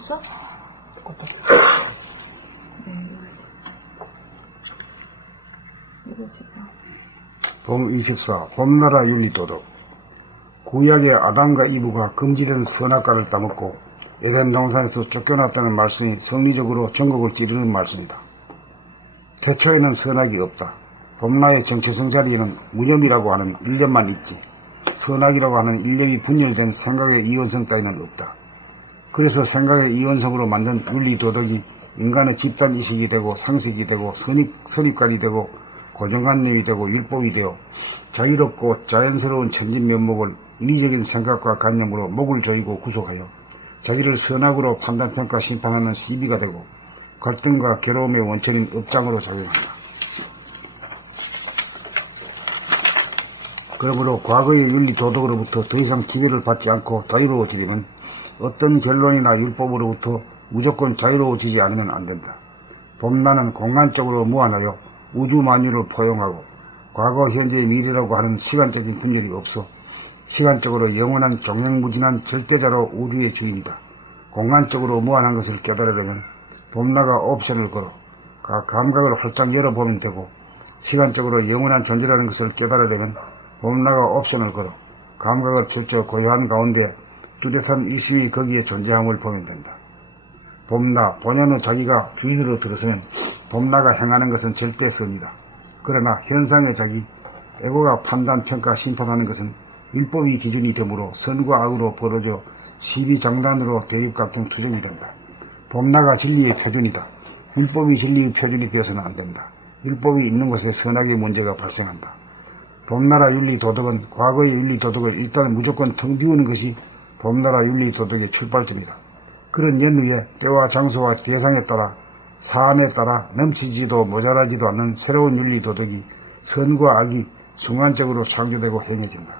껐어? 네, 이거지. 봄 24. 봄나라 윤리도덕. 구약의 아담과 이브가 금지된 선악과를 따먹고 에덴 동산에서 쫓겨났다는 말씀이 성리적으로 전국을 찌르는 말씀이다. 태초에는 선악이 없다. 봄나의 정체성 자리에는 무념이라고 하는 일념만 있지 선악이라고 하는 일념이 분열된 생각의 이원성 따위는 없다. 그래서 생각의 이원성으로 만든 윤리도덕이 인간의 집단의식이 되고 상식이 되고 선입관이 되고 고정관념이 되고 율법이 되어 자유롭고 자연스러운 천진면목을 인위적인 생각과 관념으로 목을 조이고 구속하여 자기를 선악으로 판단, 평가, 심판하는 시비가 되고 갈등과 괴로움의 원천인 업장으로 작용한다. 그러므로 과거의 윤리 도덕으로부터 더 이상 지배를 받지 않고 자유로워지려면 어떤 결론이나 율법으로부터 무조건 자유로워지지 않으면 안 된다. 봄나는 공간적으로 무한하여 우주 만유를 포용하고 과거, 현재, 미래라고 하는 시간적인 분열이 없어 시간적으로 영원한 종횡무진한 절대자로 우주의 주인이다. 공간적으로 무한한 것을 깨달으려면 봄나가 옵션을 걸어 감각을 활짝 열어보면 되고 시간적으로 영원한 존재라는 것을 깨달으려면 봄나가 옵션을 걸어 감각을 펼쳐 고요한 가운데 뚜렷한 일심이 거기에 존재함을 보면 된다. 봄나, 본연의 자기가 주인으로 들어서면 봄나가 행하는 것은 절대 선이다. 그러나 현상의 자기, 에고가 판단, 평가, 심판하는 것은 율법이 기준이 되므로 선과 악으로 벌어져 시비장단으로 대립 갈등 투쟁이 된다. 봄나가 진리의 표준이다. 율법이 진리의 표준이 되어서는 안 된다. 율법이 있는 곳에 선악의 문제가 발생한다. 봄나라 윤리도덕은 과거의 윤리도덕을 일단 무조건 텅 비우는 것이 봄나라 윤리도덕의 출발점이다. 그런 연후에 때와 장소와 대상에 따라 사안에 따라 넘치지도 모자라지도 않는 새로운 윤리도덕이 선과 악이 순간적으로 창조되고 행해진다.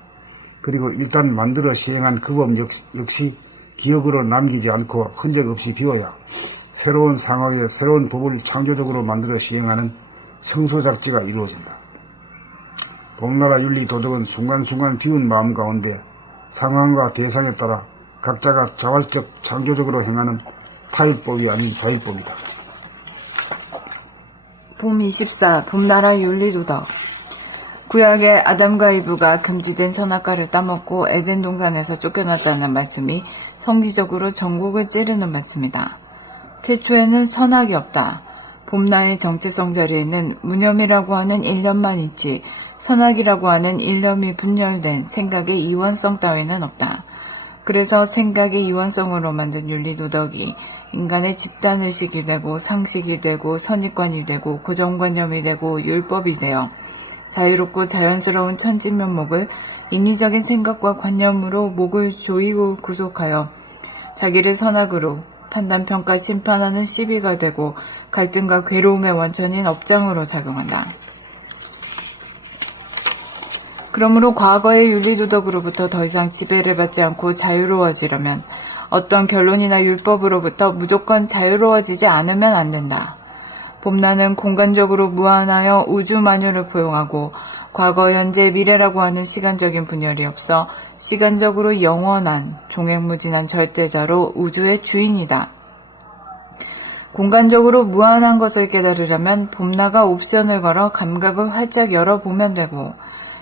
그리고 일단 만들어 시행한 그 법 역시 기억으로 남기지 않고 흔적 없이 비워야 새로운 상황에 새로운 법을 창조적으로 만들어 시행하는 성소작지가 이루어진다. 봄나라 윤리도덕은 순간순간 비운 마음 가운데 상황과 대상에 따라 각자가 자발적 창조적으로 행하는 타일법이 아닌 자일법이다. 봄 24. 봄나라 윤리도덕. 구약의 아담과 이브가 금지된 선악과를 따먹고 에덴 동산에서 쫓겨났다는 말씀이 성기적으로 전국을 찌르는 말씀이다. 태초에는 선악이 없다. 봄나의 정체성 자리에는 무념이라고 하는 일념만 있지 선악이라고 하는 일념이 분열된 생각의 이원성 따위는 없다. 그래서 생각의 이원성으로 만든 윤리도덕이 인간의 집단의식이 되고 상식이 되고 선입관이 되고 고정관념이 되고 율법이 되어 자유롭고 자연스러운 천진면목을 인위적인 생각과 관념으로 목을 조이고 구속하여 자기를 선악으로 판단, 평가, 심판하는 시비가 되고 갈등과 괴로움의 원천인 업장으로 작용한다. 그러므로 과거의 윤리도덕으로부터 더 이상 지배를 받지 않고 자유로워지려면 어떤 결론이나 율법으로부터 무조건 자유로워지지 않으면 안 된다. 봄나는 공간적으로 무한하여 우주 만유를 포용하고 과거, 현재, 미래라고 하는 시간적인 분열이 없어 시간적으로 영원한 종횡무진한 절대자로 우주의 주인이다. 공간적으로 무한한 것을 깨달으려면 봄나가 옵션을 걸어 감각을 활짝 열어보면 되고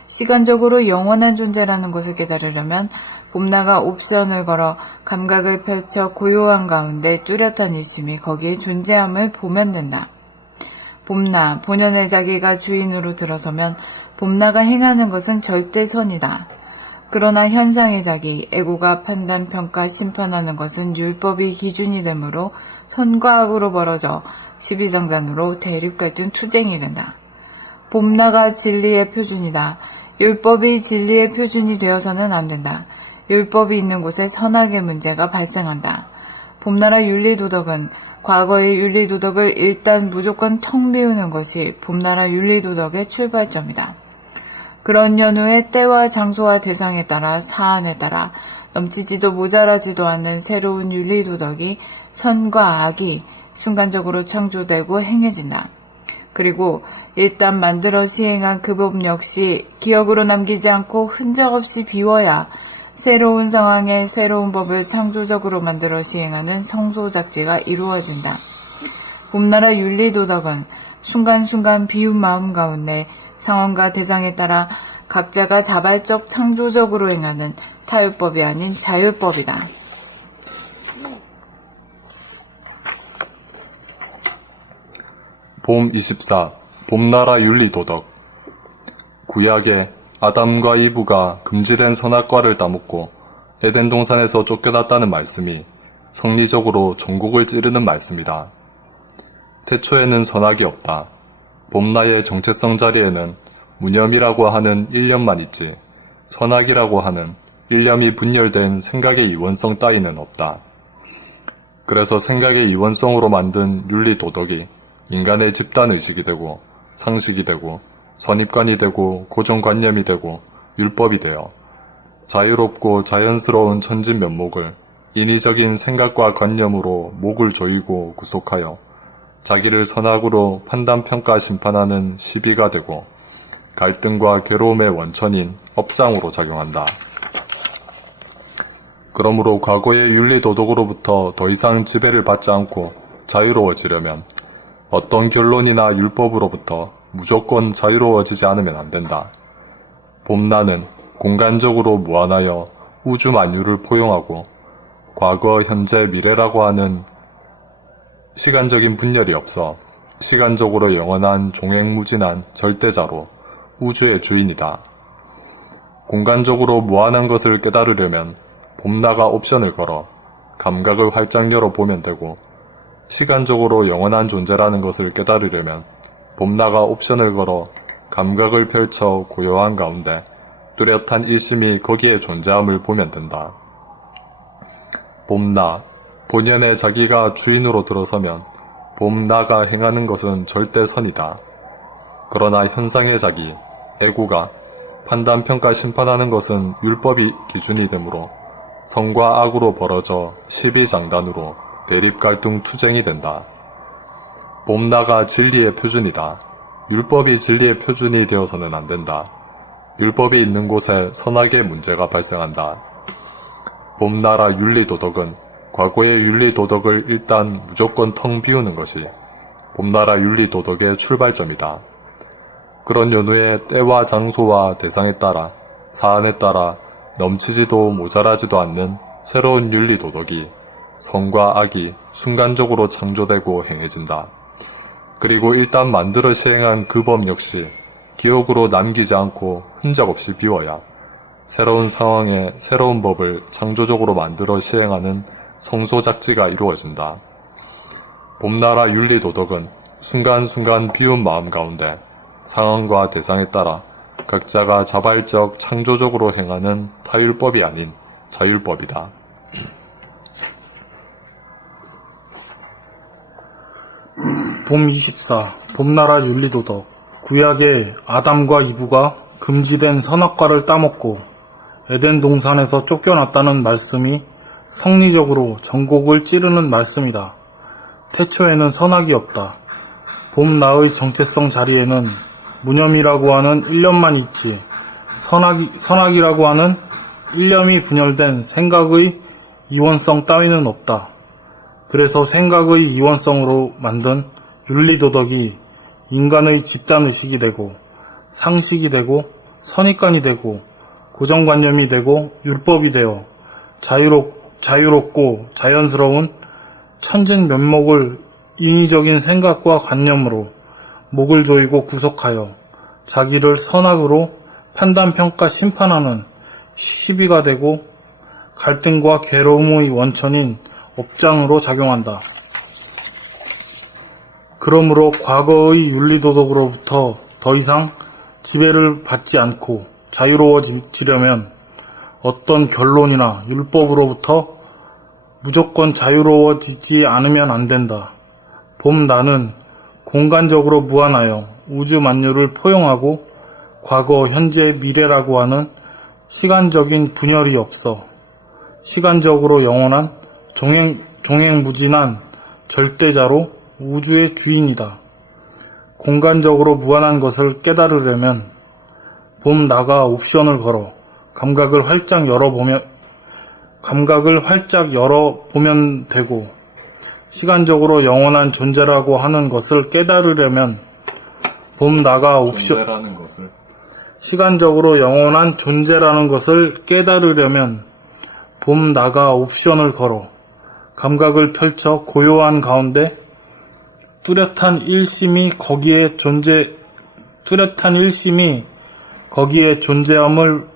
시간적으로 영원한 존재라는 것을 깨달으려면 봄나가 옵션을 걸어 감각을 펼쳐 고요한 가운데 뚜렷한 일심이 거기에 존재함을 보면 된다. 봄나, 본연의 자기가 주인으로 들어서면 봄나가 행하는 것은 절대 선이다. 그러나 현상의 자기, 에고가 판단, 평가, 심판하는 것은 율법이 기준이 되므로 선과 악으로 벌어져 시비장단으로 대립 갈등 투쟁이 된다. 봄나가 진리의 표준이다. 율법이 진리의 표준이 되어서는 안 된다. 율법이 있는 곳에 선악의 문제가 발생한다. 봄나라 윤리도덕은 과거의 윤리도덕을 일단 무조건 텅 비우는 것이 봄나라 윤리도덕의 출발점이다. 그런 연후에 때와 장소와 대상에 따라 사안에 따라 넘치지도 모자라지도 않는 새로운 윤리도덕이 선과 악이 순간적으로 창조되고 행해진다. 그리고 일단 만들어 시행한 그 법 역시 기억으로 남기지 않고 흔적 없이 비워야 새로운 상황에 새로운 법을 창조적으로 만들어 시행하는 성소작지가 이루어진다. 봄나라 윤리도덕은 순간순간 비운 마음 가운데 상황과 대상에 따라 각자가 자발적 창조적으로 행하는 타율법이 아닌 자율법이다. 봄 24. 봄나라 윤리도덕. 구약에 아담과 이브가 금지된 선악과를 따먹고 에덴 동산에서 쫓겨났다는 말씀이 성리적으로 전곡을 찌르는 말씀이다. 태초에는 선악이 없다. 봄나의 정체성 자리에는 무념이라고 하는 일념만 있지 선악이라고 하는 일념이 분열된 생각의 이원성 따위는 없다. 그래서 생각의 이원성으로 만든 윤리도덕이 인간의 집단의식이 되고 상식이 되고 선입관이 되고 고정관념이 되고 율법이 되어 자유롭고 자연스러운 천진 면목을 인위적인 생각과 관념으로 목을 조이고 구속하여 자기를 선악으로 판단, 평가, 심판하는 시비가 되고 갈등과 괴로움의 원천인 업장으로 작용한다. 그러므로 과거의 윤리도덕으로부터 더 이상 지배를 받지 않고 자유로워지려면 어떤 결론이나 율법으로부터 무조건 자유로워지지 않으면 안 된다. 봄나는 공간적으로 무한하여 우주 만유를 포용하고 과거, 현재, 미래라고 하는 시간적인 분열이 없어 시간적으로 영원한 종횡무진한 절대자로 우주의 주인이다. 공간적으로 무한한 것을 깨달으려면 봄나가 옵션을 걸어 감각을 활짝 열어보면 되고 시간적으로 영원한 존재라는 것을 깨달으려면 봄나가 옵션을 걸어 감각을 펼쳐 고요한 가운데 뚜렷한 일심이 거기에 존재함을 보면 된다. 봄나, 본연의 자기가 주인으로 들어서면 봄나가 행하는 것은 절대 선이다. 그러나 현상의 자기, 애구가 판단, 평가, 심판하는 것은 율법이 기준이 되므로 선과 악으로 벌어져 시비장단으로 대립, 갈등, 투쟁이 된다. 봄나가 진리의 표준이다. 율법이 진리의 표준이 되어서는 안 된다. 율법이 있는 곳에 선악의 문제가 발생한다. 봄나라 윤리도덕은 과거의 윤리도덕을 일단 무조건 텅 비우는 것이 봄나라 윤리도덕의 출발점이다. 그런 연후에 때와 장소와 대상에 따라 사안에 따라 넘치지도 모자라지도 않는 새로운 윤리도덕이 선과 악이 순간적으로 창조되고 행해진다. 그리고 일단 만들어 시행한 그 법 역시 기억으로 남기지 않고 흔적 없이 비워야 새로운 상황에 새로운 법을 창조적으로 만들어 시행하는 성소작지가 이루어진다. 봄나라 윤리도덕은 순간순간 비운 마음 가운데 상황과 대상에 따라 각자가 자발적 창조적으로 행하는 타율법이 아닌 자율법이다. 봄 24. 봄나라 윤리도덕. 구약에 아담과 이브가 금지된 선악과를 따먹고 에덴 동산에서 쫓겨났다는 말씀이 성리적으로 전곡을 찌르는 말씀이다. 태초에는 선악이 없다. 봄나의 정체성 자리에는 무념이라고 하는 일념만 있지 선악이라고 하는 일념이 분열된 생각의 이원성 따위는 없다. 그래서 생각의 이원성으로 만든 윤리도덕이 인간의 집단의식이 되고 상식이 되고 선입관이 되고 고정관념이 되고 율법이 되어 자유롭고 자연스러운 천진 면목을 인위적인 생각과 관념으로 목을 조이고 구속하여 자기를 선악으로 판단, 평가, 심판하는 시비가 되고 갈등과 괴로움의 원천인 업장으로 작용한다. 그러므로 과거의 윤리도덕으로부터 더 이상 지배를 받지 않고 자유로워지려면 어떤 결론이나 율법으로부터 무조건 자유로워지지 않으면 안 된다. 봄나는 공간적으로 무한하여 우주 만유를 포용하고 과거, 현재, 미래라고 하는 시간적인 분열이 없어 시간적으로 영원한 종횡무진한 절대자로 우주의 주인이다. 공간적으로 무한한 것을 깨달으려면 봄나가 옵션을 걸어 감각을 활짝 열어보면 되고, 시간적으로 영원한 존재라고 하는 것을 깨달으려면 봄나가 존재라는 것을 시간적으로 영원한 존재라는 것을 깨달으려면 봄나가 옵션을 걸어 감각을 펼쳐 고요한 가운데 뚜렷한 일심이 거기에 존재함을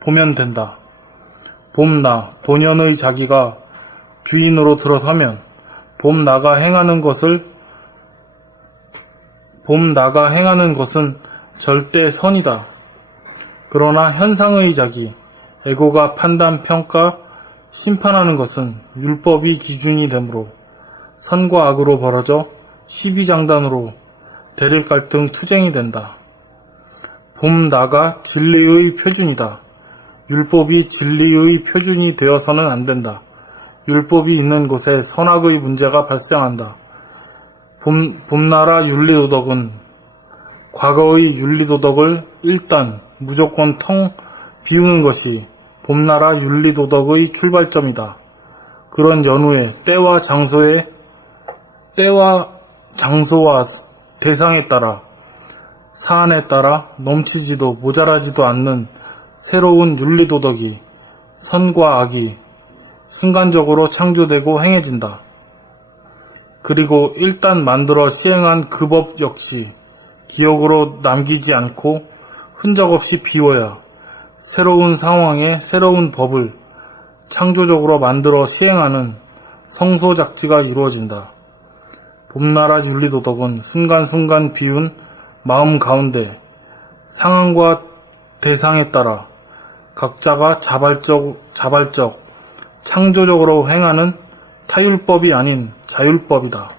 보면 된다. 봄나, 본연의 자기가 주인으로 들어서면 봄나가 행하는 것은 절대 선이다. 그러나 현상의 자기, 에고가 판단, 평가, 심판하는 것은 율법이 기준이 되므로 선과 악으로 벌어져 시비장단으로 대립갈등 투쟁이 된다. 봄나가 진리의 표준이다. 율법이 진리의 표준이 되어서는 안 된다. 율법이 있는 곳에 선악의 문제가 발생한다. 봄나라 윤리도덕은 과거의 윤리도덕을 일단 무조건 텅 비우는 것이 봄나라 윤리도덕의 출발점이다. 그런 연후에 때와 장소와 대상에 따라 사안에 따라 넘치지도 모자라지도 않는 새로운 윤리도덕이 선과 악이 순간적으로 창조되고 행해진다. 그리고 일단 만들어 시행한 그 법 역시 기억으로 남기지 않고 흔적 없이 비워야 새로운 상황에 새로운 법을 창조적으로 만들어 시행하는 성소작지가 이루어진다. 봄나라 윤리도덕은 순간순간 비운 마음 가운데 상황과 대상에 따라 각자가 자발적, 창조적으로 행하는 타율법이 아닌 자율법이다.